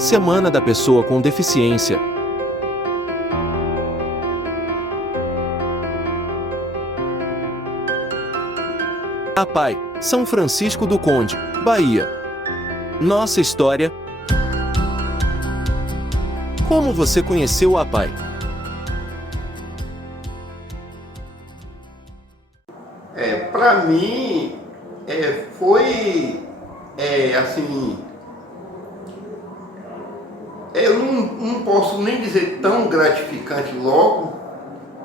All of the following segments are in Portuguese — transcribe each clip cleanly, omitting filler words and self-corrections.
Semana da Pessoa com Deficiência. APAI, São Francisco do Conde, Bahia. Nossa história. Como você conheceu a APAI? Para mim, foi assim, eu não posso nem dizer tão gratificante logo,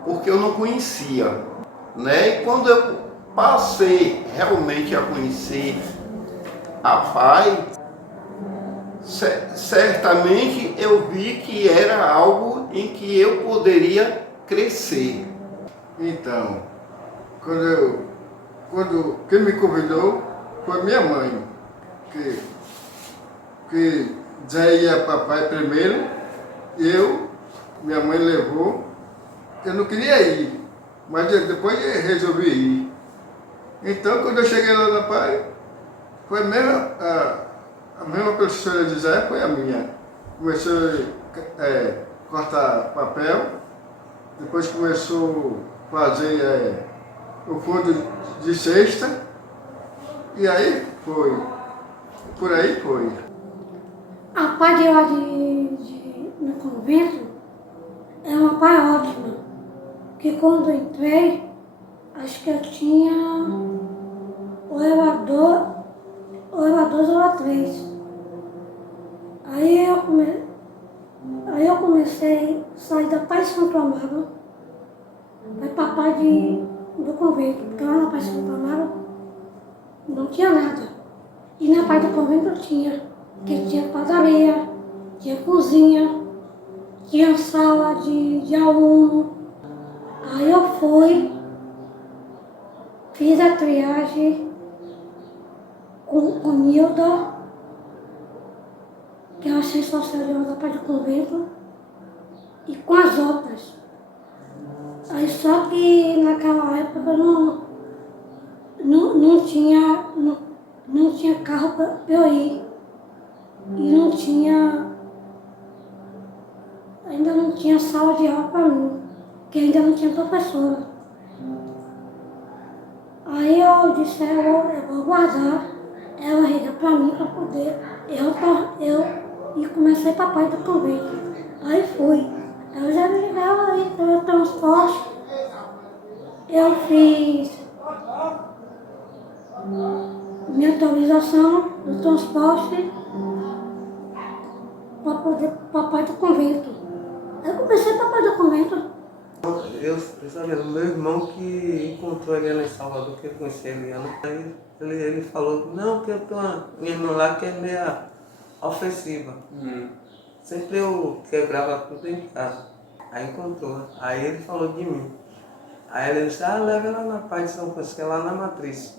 porque eu não conhecia, né? E quando eu passei realmente a conhecer a APAI, certamente eu vi que era algo em que eu poderia crescer. Então, quem me convidou foi minha mãe, que já ia para APAI primeiro, minha mãe levou, eu não queria ir, mas depois eu resolvi ir. Então, quando eu cheguei lá na APAI, foi a mesma professora de Zé, foi a minha. Começou a cortar papel, depois começou a fazer o fundo de cesta, e aí foi. Por aí foi. A APAI de lá no convento é uma APAI ótima, que quando eu entrei, acho que eu tinha o elevador 03. Aí eu comecei a sair da APAI de Santo Amaro, vai para a APAI do convento, porque lá na APAI de Santo Amaro não tinha nada. E na APAI do convento tinha, porque tinha padaria, tinha cozinha, tinha sala de aluno. Aí eu fui, fiz a triagem com Nilda, que é a assistente social da APAI do convento, e com as outras. Aí só que naquela época não tinha carro para eu ir. E ainda não tinha sala de aula para mim, que ainda não tinha professora. Aí eu disse, eu vou guardar ela ainda para mim, para poder eu ir comecei para a APAI do convento. Aí fui. Eu já me ligava aí pelo transporte. Eu fiz minha autorização do transporte para poder para a APAI do convento. Eu comecei para a APAI do convento. Eu sabia, meu irmão que encontrou a Eliana em Salvador, que ele conhecia a Eliana, aí ele falou, não, que eu tenho uma minha irmã lá que é meio ofensiva. Sempre eu quebrava tudo em casa. Aí encontrou, aí ele falou de mim. Aí ele disse, leva ela na APAI de São Francisco, é lá na Matriz.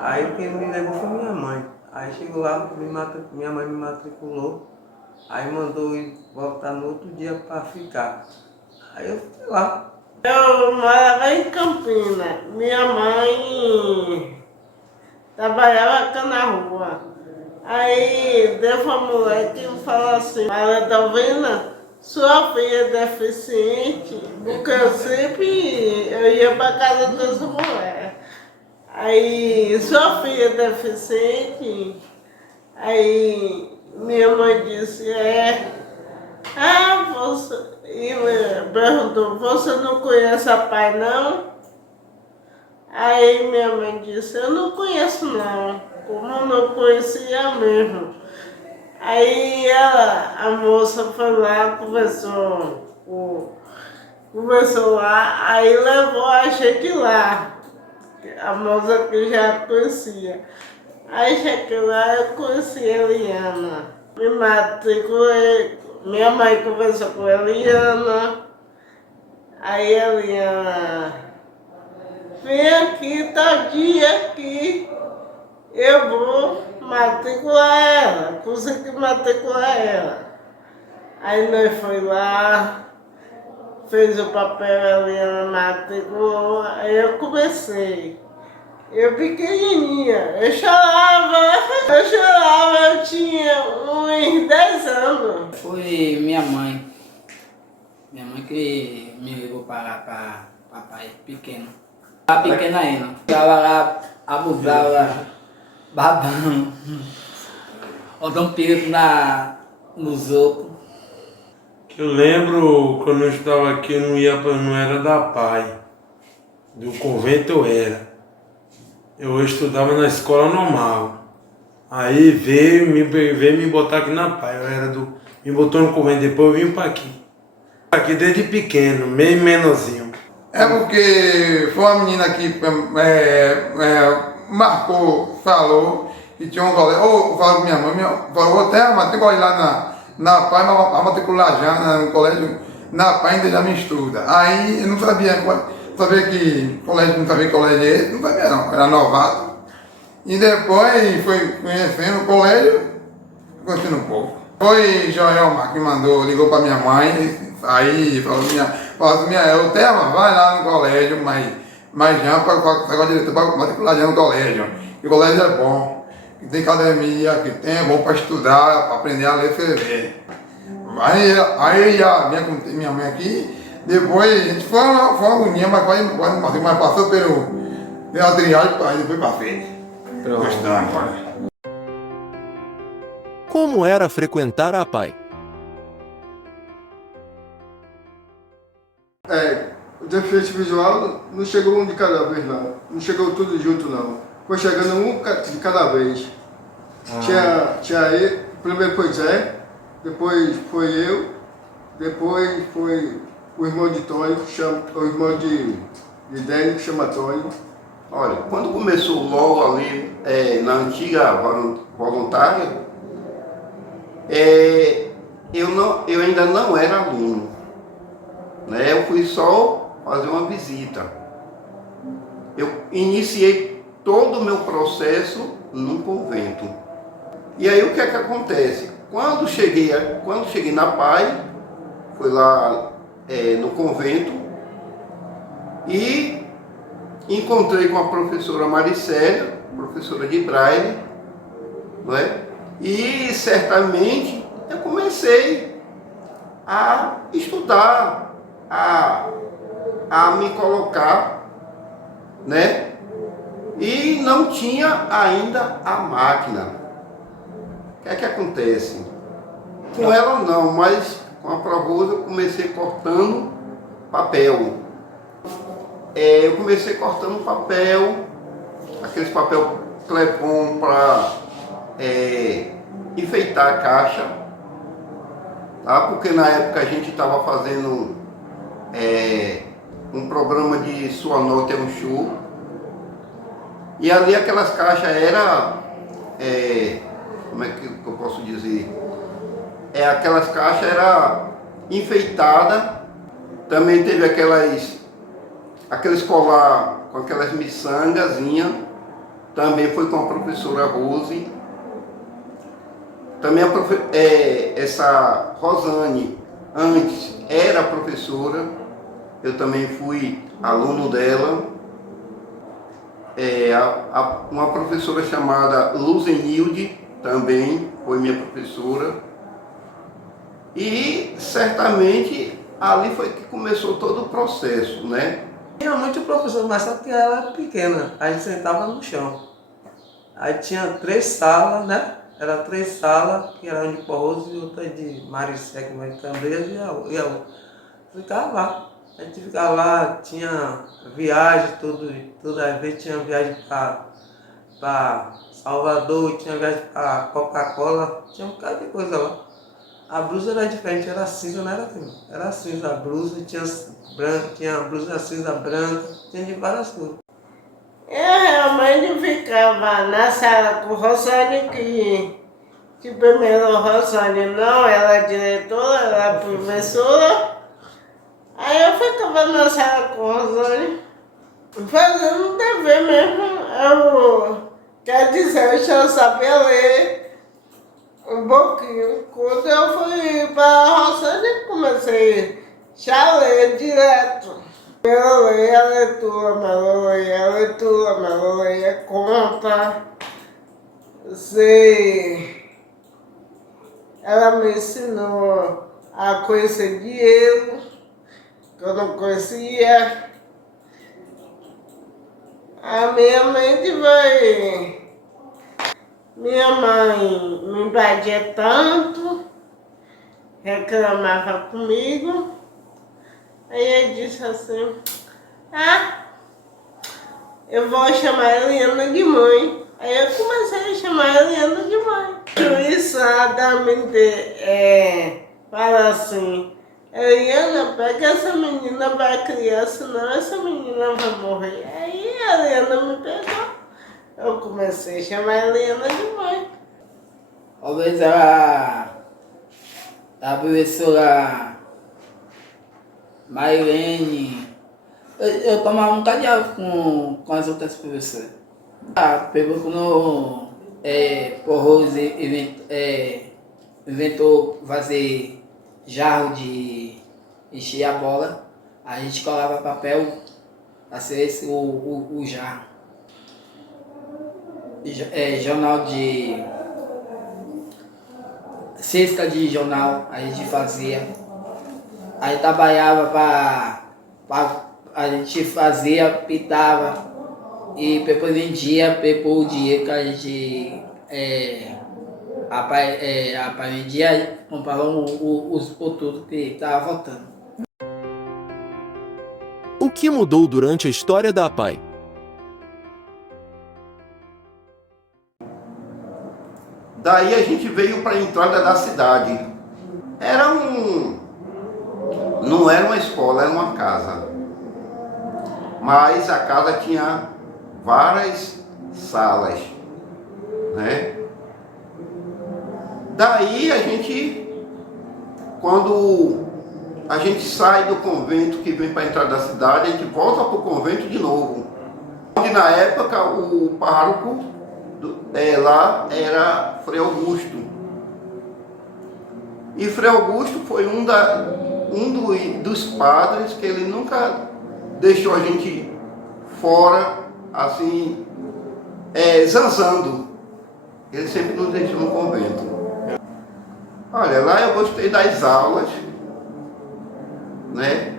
Aí quem me levou foi minha mãe. Aí chegou lá, minha mãe me matriculou, aí mandou ir voltar no outro dia para ficar. Aí eu fui lá. Eu morava em Campina. Minha mãe trabalhava aqui na rua. Aí deu uma mulher que falou assim, Maria Dalvina, sua filha é deficiente, porque eu ia para casa das mulheres. Aí, sua filha é deficiente? Aí minha mãe disse, você... E me perguntou, você não conhece a APAI não? Aí minha mãe disse, eu não conheço não, como eu não conhecia mesmo. Aí a moça foi lá, conversou lá, aí levou a gente lá, a moça que já conhecia. Aí cheguei lá, eu conheci a Eliana, me matriculei. Minha mãe conversou com a Eliana, aí a Eliana, vem aqui, tal dia que eu vou matricular ela, consegui matricular ela. Aí nós foi lá, fez o papel, a Eliana matriculou, aí eu comecei. Eu pequenininha, eu chorava, eu tinha uns 10 anos. Foi minha mãe. Minha mãe que me levou para papai, pequeno. Estava pequena ainda. Estava lá, abusava, babando, dando perigo nos outros. Eu lembro quando eu estava aqui, eu não era da PAI. Do convento eu era. Eu estudava na escola normal. Aí veio me botar aqui na PAI. Me botou no convento, depois eu vim para aqui. Aqui desde pequeno, meio menorzinho. É porque foi uma menina que marcou, falou que tinha um colégio. Ou falou com minha mãe, falou, até matriculei lá na PAI, mas matricular já no colégio, na PAI ainda já me estuda. Aí eu não sabia que colégio, não sabia que colégio é esse, não sabia não, era novato. E depois foi conhecendo o colégio, conhecendo um pouco. Foi Joel Mar que ligou para minha mãe, aí falou assim, eu Thelma, vai lá no colégio, mas já para diretor para matricular já no colégio. Que o colégio é bom, que tem academia, que tem, é bom para estudar, para aprender a ler e escrever. Aí já vinha com minha mãe aqui, depois a gente foi uma agonia, mas passou pela triagem e depois para frente. Gostando agora. Como era frequentar a PAI? O deficiente visual não chegou um de cada vez não, não chegou tudo junto não. Foi chegando um de cada vez. Tinha ele, primeiro foi Zé, depois foi eu, depois foi o irmão de Tônio, o irmão de Délio, que chama Tônio. Olha, quando começou logo ali na antiga voluntária, eu ainda não era aluno, né? Eu fui só fazer uma visita. Eu iniciei todo o meu processo no convento. E aí o que é que acontece? Quando cheguei na PAI, fui lá no convento e encontrei com a professora Maricélia, professora de Braille, não é? E certamente eu comecei a estudar, a me colocar, né? E não tinha ainda a máquina. O que é que acontece? Com ela não, mas com a Provosa eu comecei cortando papel. Eu comecei cortando papel, aqueles papel Clepom para enfeitar a caixa, tá? Porque na época a gente estava fazendo um programa de Sua Nota é um Show, e ali aquelas caixas eram, como é que eu posso dizer? Aquelas caixas eram enfeitadas, também teve aqueles colar com aquelas miçangazinhas, também foi com a professora Rose. Também essa Rosane, antes era professora, eu também fui aluno dela. Uma professora chamada Luzenilde também foi minha professora. E certamente ali foi que começou todo o processo, né? Tinha muito professor, mas só que ela era pequena, a gente sentava no chão. Aí tinha 3 salas, né? Era 3 salas, que era uma de Porroso e outra de Maricé, que vai Candeias, e a outra. Ficava lá. A gente ficava lá, tinha viagem, tudo. Às vezes tinha viagem para Salvador, tinha viagem para Coca-Cola, tinha um bocado de coisa lá. A blusa era diferente, era cinza, não era assim. Era cinza a blusa, tinha blusa cinza branca, tinha de várias cores. Eu realmente ficava na sala com Rosane, que primeiro Rosane não era diretora, era professora. Aí eu ficava na sala com Rosane, fazendo TV mesmo. Quer dizer, eu já sabia ler um pouquinho. Quando eu fui para a Rosane, comecei já a ler direto. Melodia, leitura, melodia, conta, sei Ela me ensinou a conhecer dinheiro, que eu não conhecia. A minha mente vai... Minha mãe me invadia tanto, reclamava comigo. Aí eu disse assim, eu vou chamar a Eliana de mãe. Aí eu comecei a chamar a Eliana de mãe. Juizadamente fala assim, Eliana, pega essa menina para criar, senão essa menina vai morrer. Aí a Eliana me pegou. Eu comecei a chamar a Eliana de mãe. Talvez a professora Marilene, eu tomava um bocado de aula com as outras professoras. Pegou quando Porroso inventou fazer jarro de encher a bola, a gente colava papel para ser esse o jarro. Jornal de... cesta de jornal a gente fazia. Aí trabalhava a gente fazia, pitava e depois vendia, pegou o dinheiro que a gente vendia e comprava os produtos que estava faltando. O que mudou durante a história da APAE? Daí a gente veio para a entrada da cidade. Não era uma escola, era uma casa. Mas a casa tinha várias salas, né? Daí quando a gente sai do convento que vem para a entrada da cidade, a gente volta para o convento de novo. Onde na época o pároco lá era Frei Augusto. E Frei Augusto foi um dos padres que ele nunca deixou a gente fora, assim, zanzando. Ele sempre nos deixou no convento. Olha, lá eu gostei das aulas, né?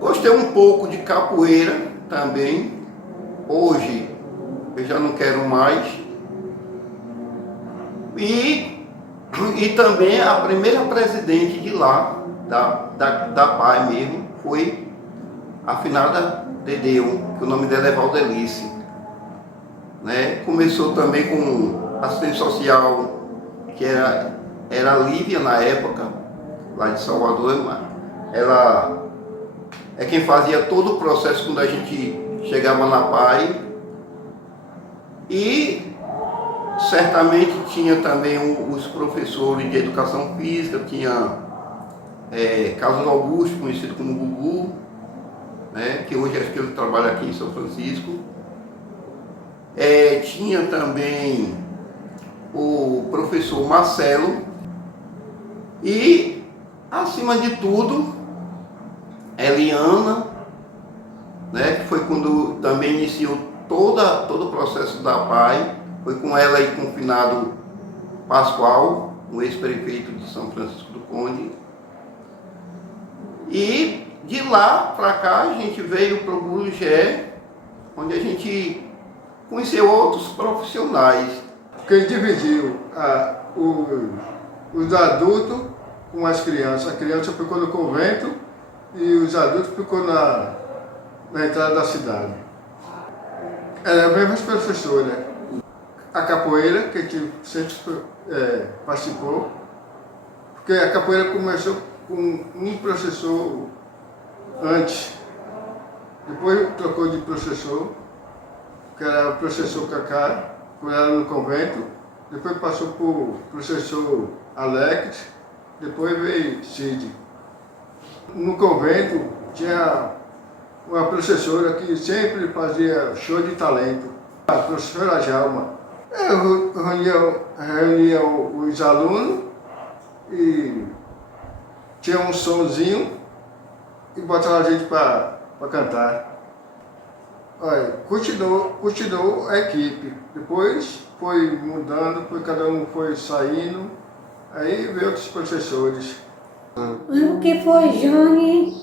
Gostei um pouco de capoeira também. Hoje eu já não quero mais. E também a primeira presidente de lá, da PAE mesmo, foi a finada Dedeu, que o nome dela é Valdelice. Né? Começou também com assistente social, que era Lívia na época, lá de Salvador. Ela é quem fazia todo o processo quando a gente chegava na PAE. E certamente tinha também os professores de educação física, tinha Carlos Augusto, conhecido como Gugu, né, que hoje acho que ele trabalha aqui em São Francisco. Tinha também o professor Marcelo e, acima de tudo, Eliana, né, que foi quando também iniciou todo o processo da PAE. Foi com ela e com o finado Pascoal, o ex-prefeito de São Francisco do Conde. E de lá para cá a gente veio para o Gurugé, onde a gente conheceu outros profissionais. Quem dividiu os adultos com as crianças. A criança ficou no convento e os adultos ficou na entrada da cidade. Era a mesma professora. A capoeira, que a gente sempre participou, porque a capoeira começou com um professor antes, depois trocou de professor, que era o professor Cacá, quando era no convento, depois passou por o professor Alex, depois veio Cid. No convento tinha uma professora que sempre fazia show de talento, a professora Jalma. Eu reunia os alunos e tinha um sonzinho e botava a gente para cantar. Olha, continuou a equipe. Depois foi mudando, cada um foi saindo Aí veio outros professores. Lembro que foi Jane,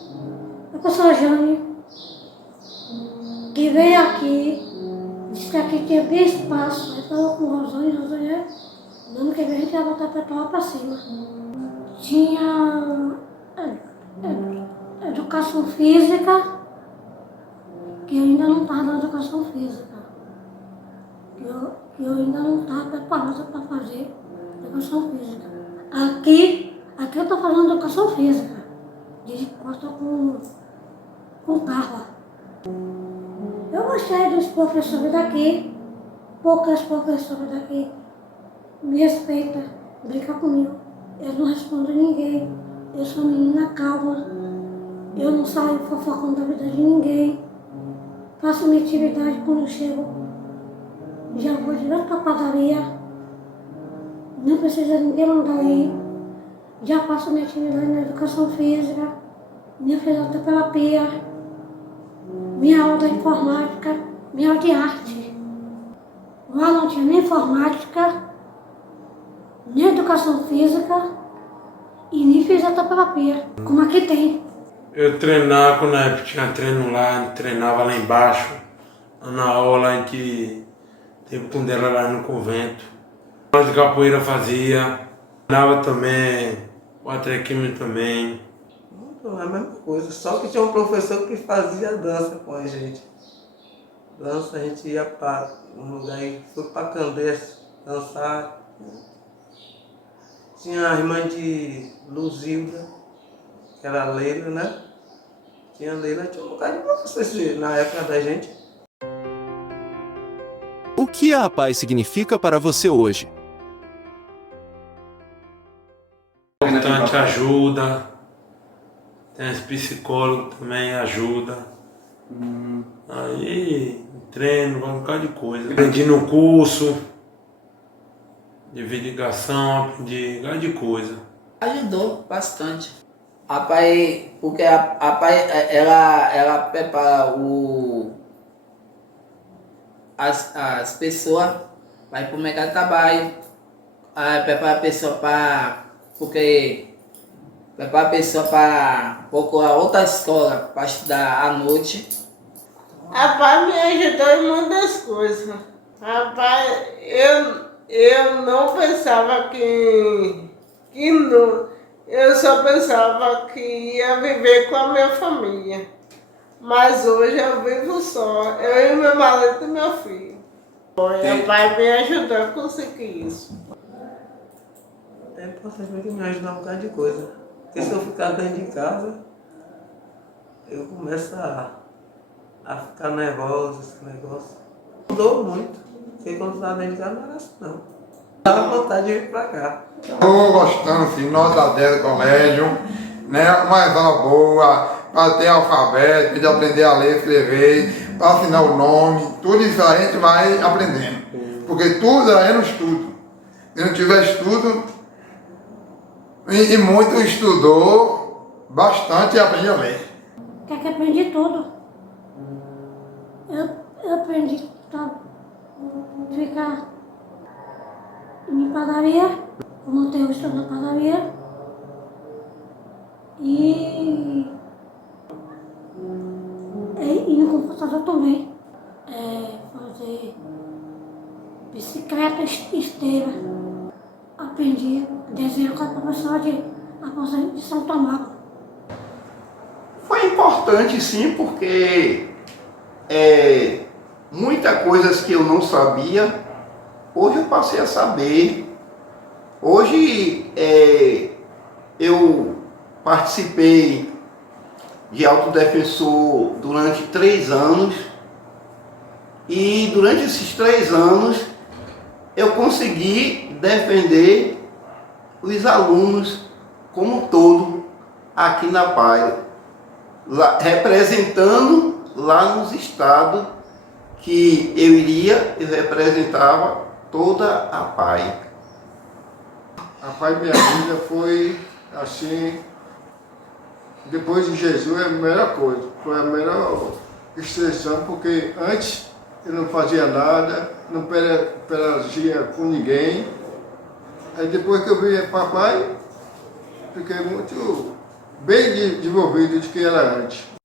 a professora Jane, que veio aqui, disse que aqui tinha bem espaço, aí falou com o Rosângela, no ano que vem a gente vai botar o pessoal para cima. Tinha educação física, que eu ainda não estava na educação física, que eu ainda não estava preparada para fazer educação física. Aqui eu estou fazendo educação física, desde que eu estou com carro. Eu gostei dos professores daqui, poucas professoras daqui me respeitam, brincam comigo. Eu não respondo a ninguém, eu sou menina calma, eu não saio fofocando da vida de ninguém. Faço minha atividade quando eu chego, já vou direto para a padaria, não precisa ninguém mandar ir. Já faço minha atividade na educação física, minha fisioterapia, minha aula de informática, minha aula de arte. Lá não tinha nem informática, nem educação física e nem fisioterapia, como aqui tem. Eu treinava, quando na época tinha treino lá, treinava lá embaixo, na aula a gente teve quando ela lá no convento. Aula de capoeira fazia, treinava também, o atletismo também. Não é a mesma coisa, só que tinha um professor que fazia dança com a gente. Dança, a gente ia para um lugar e foi para Candeias dançar. Tinha a irmã de Luzilda, que era a Leila, né? Tinha a Leila, tinha um bocado de professor na época da gente. O que a APAE significa para você hoje? Importante, ajuda. Tem os psicólogos também, ajuda. Aí, treino, um bocado de coisa. Aprendi no curso de ligação, aprendi um bocado de coisa. Ajudou bastante. A PAE, porque a PAE, ela prepara as pessoas para ir para o mercado de trabalho, prepara a pessoa para procurar outra escola para estudar à noite. A PAE me ajudou em muitas coisas. Rapaz, eu não pensava que não. Eu só pensava que ia viver com a minha família. Mas hoje eu vivo só. Eu e meu marido e meu filho. Meu pai me ajudou a conseguir isso. É importante que me ajuda um bocado de coisa. Porque se eu ficar dentro de casa, eu começo a ficar nervoso, esse negócio. Mudou muito. Porque quando eu estava dentro de casa não era assim, não. Dava vontade de vir pra cá. Estou gostando, assim, nota 10 do colégio, né? Uma escola boa, para ter alfabeto, de aprender a ler, escrever, para assinar o nome, tudo isso aí a gente vai aprendendo. Porque tudo aí é no estudo. Se não tiver estudo, e muito estudou bastante e aprende a ler. Que aprendi tudo. Eu aprendi a ficar em padaria, como eu estou na padaria. E no computador também. Fazer bicicleta, esteira. Aprendi a desenhar com a professora de Santo Amaro. Foi importante sim, porque muitas coisas que eu não sabia, hoje eu passei a saber. Hoje eu participei de autodefensor durante 3 anos e durante esses 3 anos eu consegui defender os alunos como um todo aqui na PAE, representando lá nos estados que eu representava toda a PAE. A PAE minha vida foi assim, depois de Jesus é a melhor coisa, foi a melhor extensão, porque antes eu não fazia nada, não interagia com ninguém, Aí depois que eu vi papai, fiquei muito bem desenvolvido do que era antes.